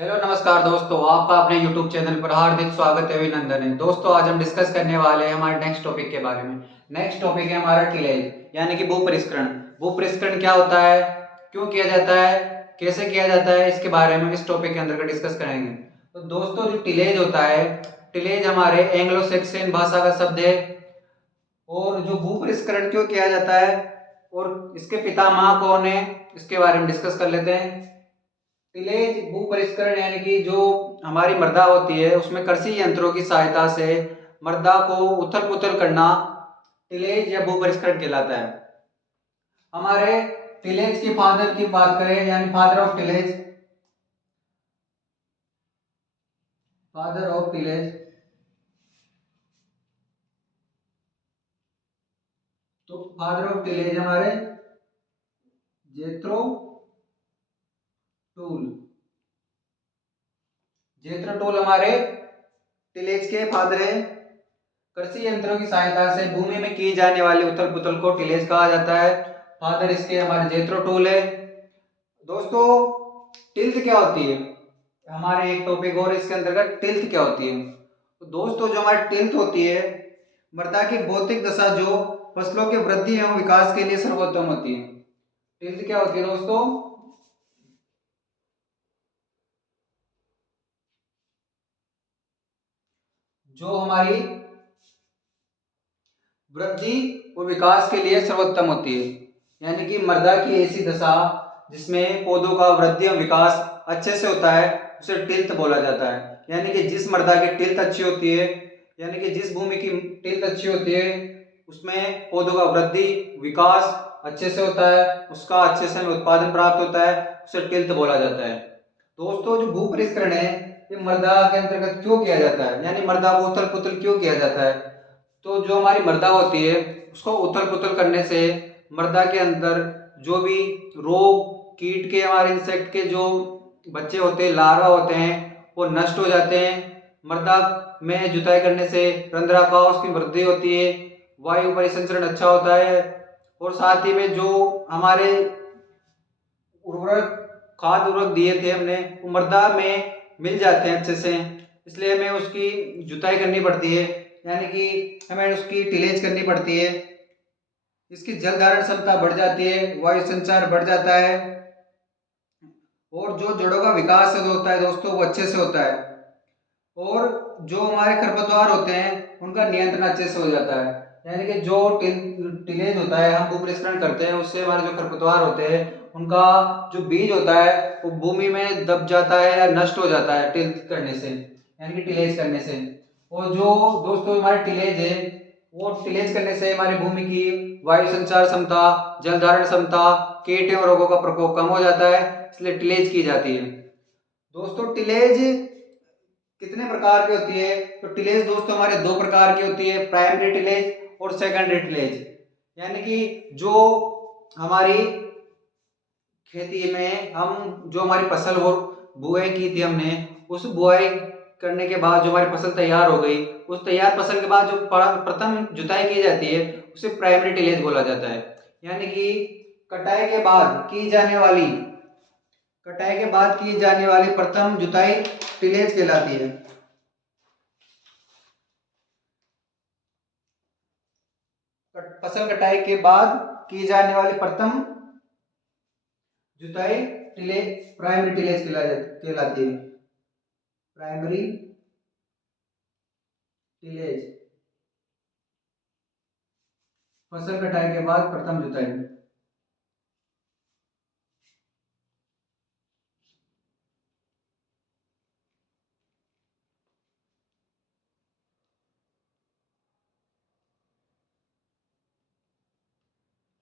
Hello नमस्कार दोस्तों, आपका अपने YouTube चैनल पर हार्दिक स्वागत है, अभिनंदन है। दोस्तों आज हम डिस्कस करने वाले हैं हमारे नेक्स्ट टॉपिक के बारे में। नेक्स्ट टॉपिक है हमारा टिलेज यानी कि भूपरिष्करण। भूपरिष्करण क्या होता है, क्यों किया जाता है, कैसे किया जाता है, इसके बारे में इस टॉपिक के अंतर्गत डिस्कस करेंगे। तो दोस्तों जो टिलेज होता है, टिलेज हमारे एंग्लो सैक्सन भाषा का शब्द है। और जो भूपरिष्करण क्यों किया जाता है और इसके पितामह कौन है, इसके बारे में डिस्कस कर लेते हैं। टिलेज भूपरिष्करण यानी कि जो हमारी मृदा होती है उसमें कृषि यंत्रों की सहायता से मृदा को उथल पुथल करना टिलेज या भूपरिष्करण कहलाता है। हमारे टिलेज के फादर की बात करें यानी फादर ऑफ टिलेज, तो फादर ऑफ टिलेज हमारे जेथ्रो टूल। जेथ्रो टूल हमारे टिलेज के फादर है। कृषि यंत्रों की सहायता से भूमि में की जाने वाली उथल पुथल को टिलेज कहा जाता है। फादर इसके हमारे जेथ्रो टूल है। दोस्तों टिल्थ क्या होती है, हमारे एक टॉपिक और इसके अंतर्गत टिल्थ क्या होती है। तो दोस्तों जो हमारी टिल्थ होती है, मृदा की भौतिक दशा जो फसलों के वृद्धि एवं विकास के लिए सर्वोत्तम होती है। टिल्थ क्या होती है दोस्तों, जो हमारी वृद्धि और विकास के लिए सर्वोत्तम होती है। यानी कि मृदा की ऐसी दशा जिसमें पौधों का वृद्धि और विकास अच्छे से होता है उसे टिल्थ बोला जाता है। यानी कि जिस मृदा की टिल्थ अच्छी होती है, यानी कि जिस भूमि की टिल्थ अच्छी होती है उसमें पौधों का वृद्धि विकास अच्छे से होता है, उसका अच्छे से उत्पादन प्राप्त होता है, उसे टिल्थ बोला जाता है। दोस्तों जो भूपरिष्करण है ये मृदा के अंतर्गत क्यों किया जाता है, यानी मृदा को उथल पुथल क्यों किया जाता है। तो जो हमारी मृदा होती है उसको उथल पुथल करने से मृदा के अंदर जो भी रोग कीट के हमारे इंसेक्ट के जो बच्चे होते हैं, लार्वा होते हैं, वो नष्ट हो जाते हैं। मृदा में जुताई करने से रंध्राकाश की वृद्धि होती है, वायु परिसंचरण अच्छा होता है और साथ ही में जो हमारे उर्वरक खाद उर्वरक दिए थे हमने वो मृदा में मिल जाते हैं अच्छे से। इसलिए हमें उसकी जुताई करनी पड़ती है, यानी कि हमें उसकी टिलेज करनी पड़ती है। इसकी जल धारण क्षमता बढ़ जाती है, वायु संचार बढ़ जाता है और जो जड़ों का विकास जो होता है दोस्तों वो अच्छे से होता है। और जो हमारे खरपतवार होते हैं उनका नियंत्रण अच्छे से हो जाता है। यानी कि जो टिलेज होता है, हम भूपरिष्करण करते हैं उससे हमारे जो खरपतवार होते हैं उनका जो बीज होता है वो भूमि में दब जाता है या नष्ट हो जाता है टिल करने से, यानी कि टिलेज करने से। और जो दोस्तों हमारे टिलेज है वो टिलेज करने से हमारी भूमि की वायु संचार क्षमता, जल धारण क्षमता, कीट एवं रोगों का प्रकोप कम हो जाता है, इसलिए टिलेज की जाती है। दोस्तों टिलेज कितने प्रकार की होती है, तो टिलेज दोस्तों हमारे दो प्रकार की होती है, प्राइमरी टिलेज और सेकेंडरी टिलेज। यानी कि जो हमारी खेती में हम जो हमारी फसल और बुआई की थी हमने, उस बुआई करने के बाद जो हमारी फसल तैयार हो गई, उस तैयार फसल के बाद जो प्रथम जुताई की जाती है उसे प्राइमरी टिलेज बोला जाता है। यानी कि कटाई के बाद की जाने वाली प्रथम जुताई टिलेज कहलाती है। फसल कटाई के बाद की जाने वाली प्रथम जुताई टिलेज प्राइमरी टिलेज कहलाती है। प्राइमरी टिलेज फसल कटाई के बाद प्रथम जुताई।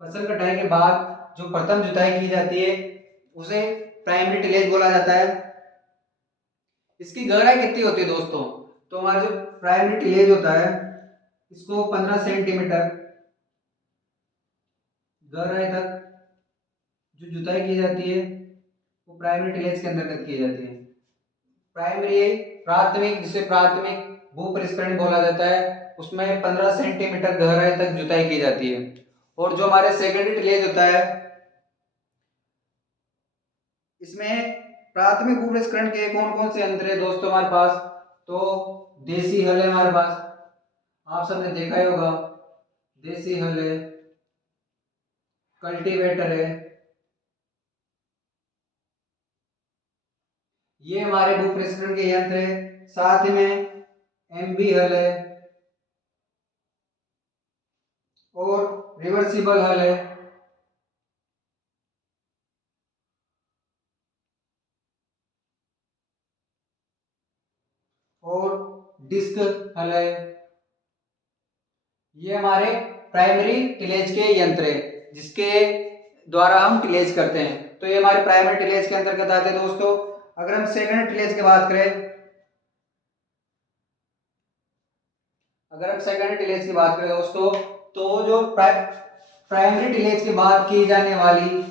फसल कटाई के बाद जो प्रथम जुताई की जाती है उसे प्राइमरी टिलेज बोला जाता है। इसकी गहराई कितनी होती है दोस्तों, तो हमारा जो प्राइमरी टिलेज होता है इसको 15 सेंटीमीटर गहराई तक जो जुताई की जाती है वो प्राइमरी टिलेज के अंतर्गत की जाती है। प्राइमरी प्राथमिक, जिसे प्राथमिक भूपरिष्करण बोला जाता है, उसमें 15 सेंटीमीटर गहराई तक जुताई की जाती है। और जो हमारे सेकेंडरी टिलेज होता है इसमें प्राथमिक भू प्रसंस्करण के कौन कौन से यंत्र है दोस्तों हमारे पास? तो देसी हल है हमारे पास, आप सबने देखा ही होगा, देसी हल है, कल्टीवेटर है, ये हमारे भू प्रसंस्करण के यंत्र है। साथ ही में एमबी हल है और रिवर्सिबल हल है, और डिस्क हल है। ये हमारे प्राइमरी टिलेज के यंत्र है जिसके द्वारा हम टिलेज करते हैं। तो ये हमारे प्राइमरी टिलेज के अंतर्गत आते हैं दोस्तों। अगर हम सेकेंडरी टिलेज की बात करें, दोस्तों, तो जो प्राइमरी टिलेज की बात की जाने वाली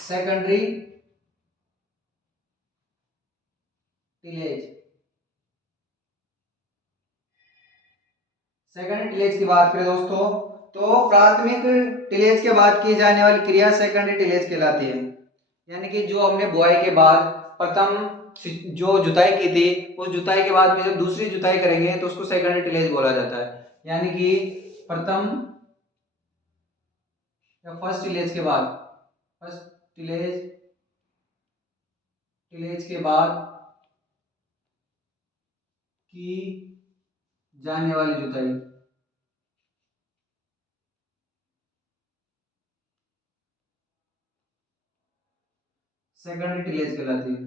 सेकेंडरी टिलेज, की बात करें दोस्तों, तो प्राथमिक टिलेज के बाद की जाने वाली क्रिया सेकेंडरी टिलेज कहलाती है। यानी कि जो हमने बुआई के बाद प्रथम जो जुताई की थी, उस जुताई के बाद में जब दूसरी जुताई करेंगे तो उसको सेकेंडरी टिलेज बोला जाता है। यानी कि प्रथम या फर्स्ट टिलेज के बाद, फर्स्ट टिलेज के बाद की जाने वाली जुताई सेकेंडरी टिलेज कहलाती है।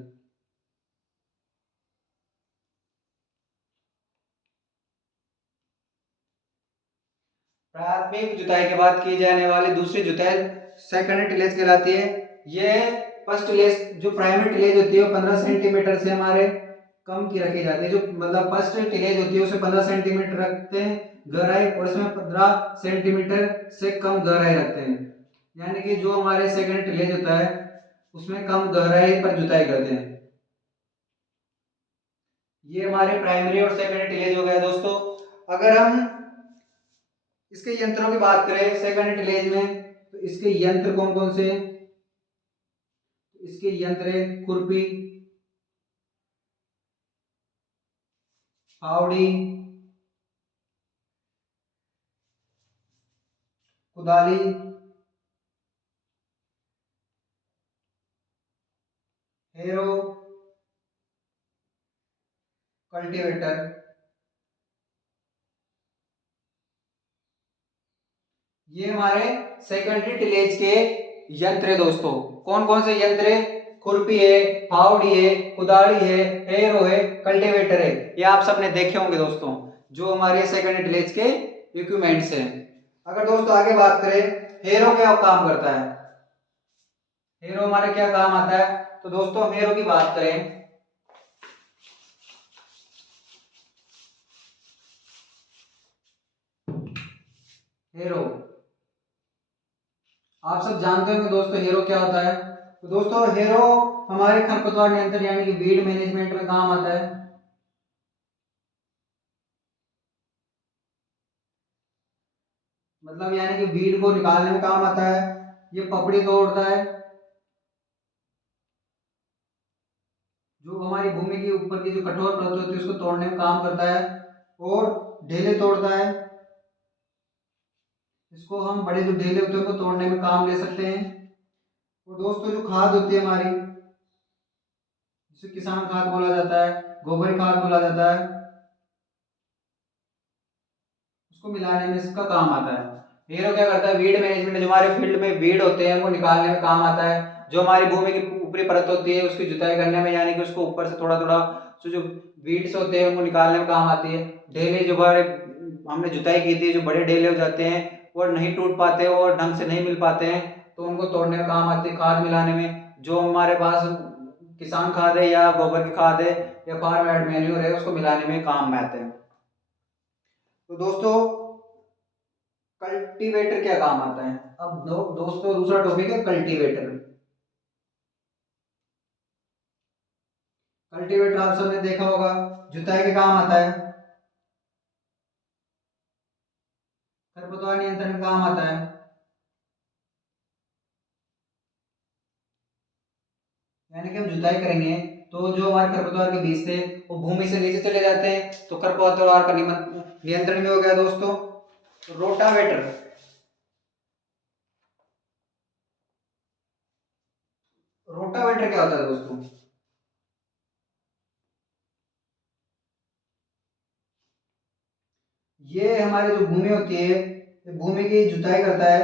प्राथमिक जुताई के बाद की जाने वाली दूसरी जुताई सेकेंडरी टिलेज कहलाती है। यह फर्स्ट टिलेज जो प्राइमरी टिलेज होती है वो 15 सेंटीमीटर से हमारे कम की रखी जाती है। जो मतलब फर्स्ट टिलेज होती है उसे 15 सेंटीमीटर रखते हैं गहराई, और इसमें 15 सेंटीमीटर से कम गहराई रखते हैं। यानी कि जो हमारे सेकेंड टिलेज होता है उसमें कम गहराई पर जुताई करते हैं। ये हमारे प्राइमरी और सेकेंडरी टिलेज हो गया दोस्तों। अगर हम इसके यंत्रों की बात करें सेकेंडरी टिलेज में, तो इसके यंत्र कौन कौन से हैं? इसके यंत्र है खुरपी, फावड़ी, कुदाली, हेरो, कल्टीवेटर। ये हमारे सेकेंडरी टिलेज के यंत्र है दोस्तों। कौन कौन से यंत्र है? खुरपी है, फावड़ी है, कुदाली है, हेरो है, कल्टीवेटर है। ये आप सबने देखे होंगे दोस्तों, जो हमारे सेकेंडरी टिलेज के इक्विपमेंट्स हैं। अगर दोस्तों आगे बात करें, हेरो क्या काम करता है? हेरो हमारे क्या काम आता है? तो दोस्तों हेरो की बात करें, हेरो आप सब जानते होंगे दोस्तों हेरो क्या होता है। तो दोस्तों हेरो हमारे खरपतवार नियंत्रण यानी कि वीड मैनेजमेंट में काम आता है। मतलब यानी कि वीड को निकालने में काम आता है। ये पपड़ी तोड़ता है, जो हमारी भूमि के ऊपर की जो कठोर परत होती है उसको तोड़ने में काम करता है, और ढेले तोड़ता है। इसको हम बड़े जो ढेले होते हैं उनको तोड़ने में काम ले सकते हैं। और दोस्तों जो खाद होती है हमारी, जिसे किसान खाद बोला जाता है, गोबर खाद बोला जाता है, उसको मिलाने में इसका काम आता है। हेरो क्या करता है? वीड मैनेजमेंट, जो हमारे फील्ड में वीड होते हैं वो निकालने में काम आता है। जो हमारी भूमि की ऊपरी परत होती है उसकी जुताई करने में, यानी कि उसको ऊपर से थोड़ा थोड़ा जो वीड्स होते हैं उनको निकालने में काम आती है। ढेले जो हमारे हमने जुताई की थी, जो बड़े ढेले हो जाते हैं वो नहीं टूट पाते और ढंग से नहीं मिल पाते हैं, तो उनको तोड़ने में काम आती है। खाद मिलाने में, जो हमारे पास किसान खाद है या गोबर की खाद है या फार्म एड मैन्योर है उसको मिलाने में काम में आते हैं। तो दोस्तों कल्टीवेटर क्या काम आता है? अब दोस्तों दूसरा टॉपिक है कल्टीवेटर। कल्टीवेटर आप सबने देखा होगा, जुताई के काम आता है, खरपतवार नियंत्रण में काम आता है, यानी कि हम जुताई करेंगे तो जो हमारे खरपतवार के बीज थे वो भूमि से नीचे चले जाते हैं, तो खरपतवार का नियंत्रण में हो गया दोस्तों। रोटावेटर, रोटावेटर क्या होता है दोस्तों? ये हमारी जो भूमि होती है, ये भूमि की जुताई करता है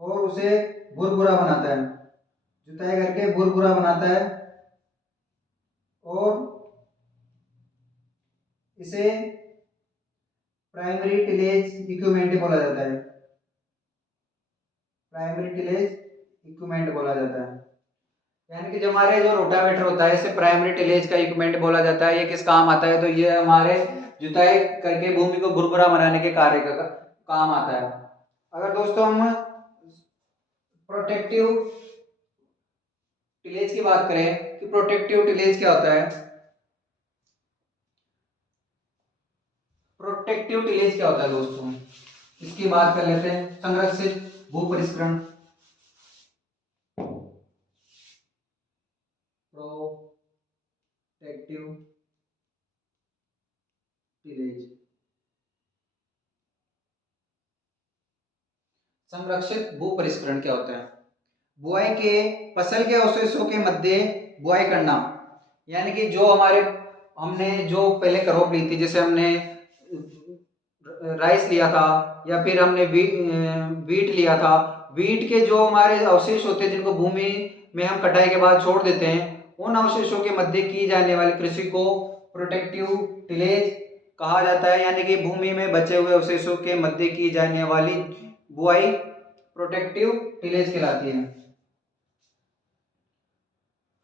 और उसे भुरभुरा बनाता है, जुताई करके भुरभुरा बनाता है और इसे प्राइमरी टिलेज इक्विपमेंट बोला जाता है, प्राइमरी टिलेज इक्विपमेंट बोला जाता है। यानी कि जो हमारे जो रोटावेटर होता है इसे प्राइमरी टिलेज का इक्विपमेंट बोला जाता है। ये किस काम आता है? तो ये हमारे जुताई करके भूमि को भुरभुरा बनाने के कार्य का काम आता है। अगर दोस्तों हम प्रोटेक्टिव टिलेज की बात करें कि प्रोटेक्टिव टिलेज क्या होता है, प्रोटेक्टिव टिलेज क्या होता है दोस्तों, इसकी बात कर लेते हैं। संरक्षित भू परिष्करण, प्रोटेक्टिव टिलेज, संरक्षित भू परिष्करण क्या होता है? बुआई के फसल के अवशेषों के मध्य बुआई करना, यानी कि जो हमारे हमने जो पहले क्रॉप ली थी, जैसे हमने राइस लिया था या फिर हमने वीट लिया था, वीट के जो हमारे अवशेष होते हैं जिनको भूमि में हम कटाई के बाद छोड़ देते हैं, उन अवशेषों के मध्य की जाने वाली कृषि को प्रोटेक्टिव टिलेज कहा जाता है। यानी कि भूमि में बचे हुए अवशेषों के मध्य की जाने वाली बुआई प्रोटेक्टिव टिलेज कहलाती है।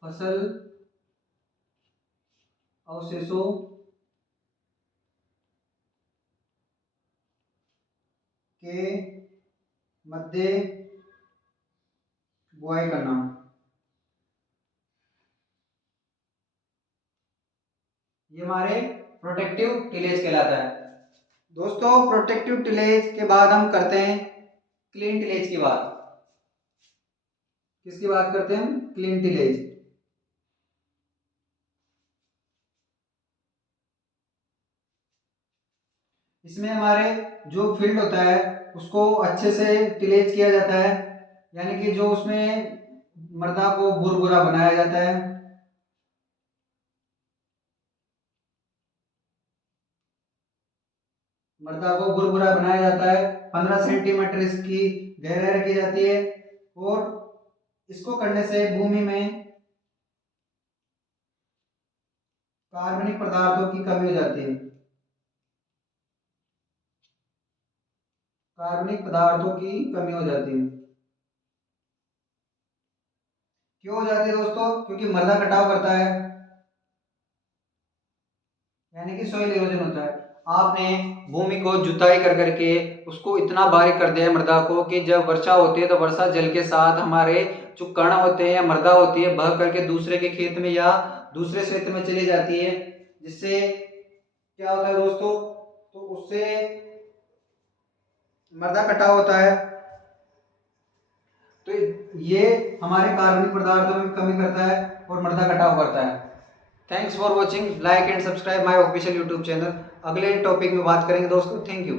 फसल अवशेषों के मध्य बुआई करना, ये हमारे प्रोटेक्टिव टिलेज कहलाता है। दोस्तों प्रोटेक्टिव टिलेज के बाद हम करते हैं क्लीन टिलेज की बात। किसकी बात करते हैं हम? Clean tillage. इसमें हमारे जो फील्ड होता है उसको अच्छे से टिलेज किया जाता है, यानी कि जो उसमें मृदा को भुरभुरा बनाया जाता है। मृदा को भुरभुरा बनाया जाता है, 15 सेंटीमीटर इसकी गहराई रखी जाती है और इसको करने से भूमि में कार्बनिक पदार्थों की कमी हो जाती है, कार्बनिक पदार्थों की कमी हो जाती है। क्यों हो जाती है दोस्तों? क्योंकि मृदा कटाव करता है, यानी कि सॉइल इरोजन होता है। आपने भूमि को जुताई कर करके उसको इतना बारीक कर दिया है मृदा को कि जब वर्षा होती है तो वर्षा जल के साथ हमारे जो कण होते हैं या मृदा होती है बह करके दूसरे के खेत में या दूसरे क्षेत्र में चली जाती है, जिससे क्या होता है दोस्तों? तो उससे मृदा कटाव होता है, तो ये हमारे कार्बनिक पदार्थों में कमी करता है और मृदा कटाव करता है। Thanks for watching, like and subscribe my official YouTube channel. अगले टॉपिक में बात करेंगे दोस्तों। Thank you.